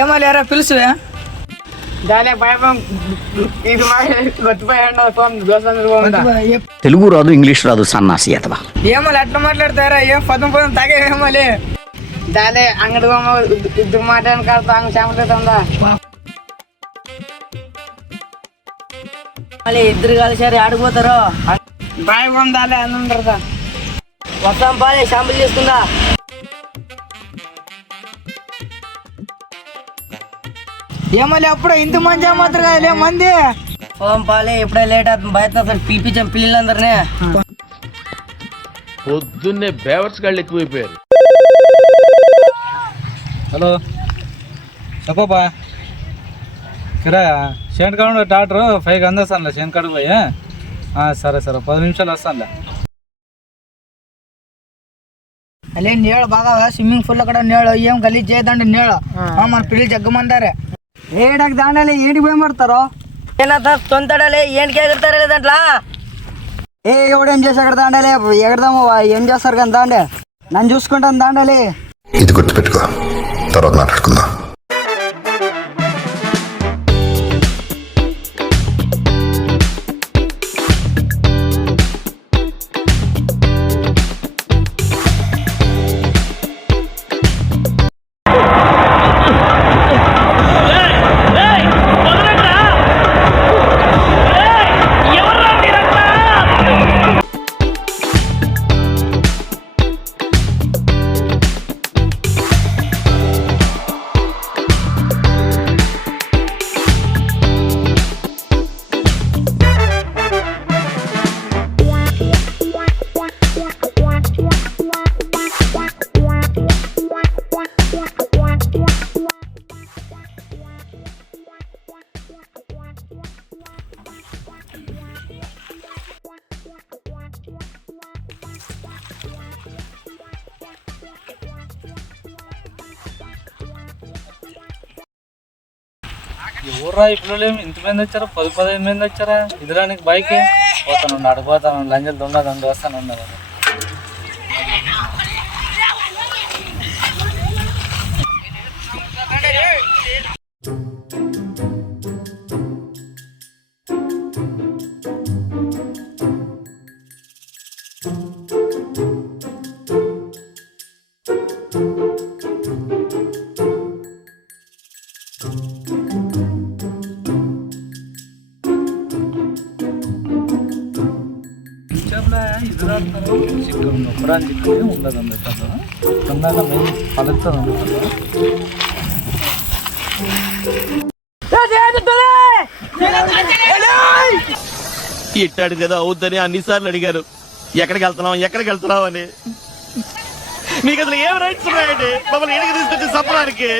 ఏమో లేరా పిలుచువే తెలుగు రాదు ఇంగ్లీష్ రాదు సన్నాసి అతవా ఏమో ఎట్లా మాట్లాడతారా ఏం పదం పదం తాగే ఏమోలే దాలే అంగడి ఇద్దరు మాట్లాడిన కాదు శామతుందా మళ్ళీ ఇద్దరు కలిసారి ఆడిపోతారు బాయ్ బొమ్మ దాలే అన్నంటారు వస్తాం పాలే షాంపుల్ చేసుకుందా ఏమలే అప్పుడు ఇంత మంచి మాత్రం మంది పోం పాలే ఎప్పుడే లేట్ అవుతుంది బయట అసలు పిలిపించాం పిల్లలందరినీ పొద్దున్నే బేవర్స్ గాళ్ళు ఎక్కువైపోయారు. హలో చెప్పబ్బా కిరాయా షేన్ కాడ డాక్టర్ 5కి అందేస్తానులే షేన్ కాడికి పోయి సరే 10 నిమిషాలు వస్తానులే. అలే నీళ్ళు బాగా స్విమ్మింగ్ పూల్ అక్కడ నీళ్ళు ఏం గలీజ్ చేయదండి నీళ్ళు మన పిల్లలు జగ్గమంటారే ఏడకి దాండాలి ఏంటికి పోయి పడతారు తొంతడాలి ఏంటికి ఎగురుతారా లేదంట్లా ఎవడేం చేసి ఎక్కడ దాండాలి ఎగడదాము ఏం చేస్తారు కానీ దాండే నన్ను చూసుకుంటాను దాండాలి. ఇది గుర్తుపెట్టుకో, తర్వాత మాట్లాడుకుందాం. ఎవర్రా ఇప్పుడు ఇంత మంది వచ్చారా 10-15 మంది వచ్చారా ఇదిరానికి బైక్ పోతాను అడిగిపోతాను లంజలు దొంగ వస్తాను ఉన్నది. చికెన్ ఒకరాని చికెన్ ఉండదు అందులో కన్నాక మెయిన్ పలుకుతుంది ఇట్టాడు కదా అవుద్దని అన్నిసార్లు అడిగారు ఎక్కడికి వెళ్తున్నావు అని. మీకు అసలు ఏం రైట్స్ ఉన్నాయండి మమ్మల్ని ఎడికి తీసుకొచ్చి చెప్పడానికి?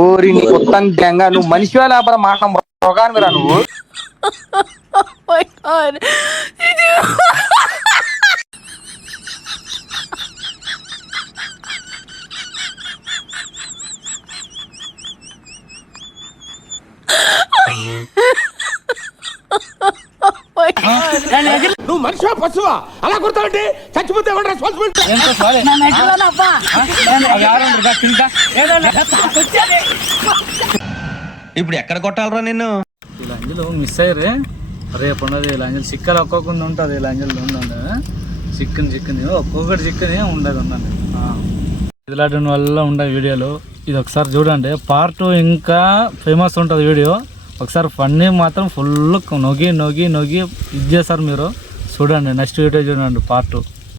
ఓరి కొత్తంగా నువ్వు మనిషి లేకపోతే మాట మొగాను రా నువ్వు. నువ్వు మనిషివా పశువా అలా గుర్తావంటే చచ్చిపోతే ఇప్పుడు ఎక్కడ కొట్టాలరా నిన్ను? ఈ లంజలు మిస్ అయ్యారే రేపు ఉన్నది లంజలు చిక్కలు ఒక్కొక్కటి ఉంటుంది లంజలు ఉండదు చికెన్ ఒక్కొక్కటి చికెన్ ఉండదు ఉండండి ఇదిలాంటి వల్ల ఉండే వీడియోలు ఇది ఒకసారి చూడండి. పార్ట్ ఇంకా ఫేమస్ ఉంటుంది వీడియో. ఒకసారి ఫన్నీ మాత్రం ఫుల్ నొగి ఇది చేస్తారు మీరు చూడండి. నెక్స్ట్ వీడియో చూడండి పార్ట్ 2.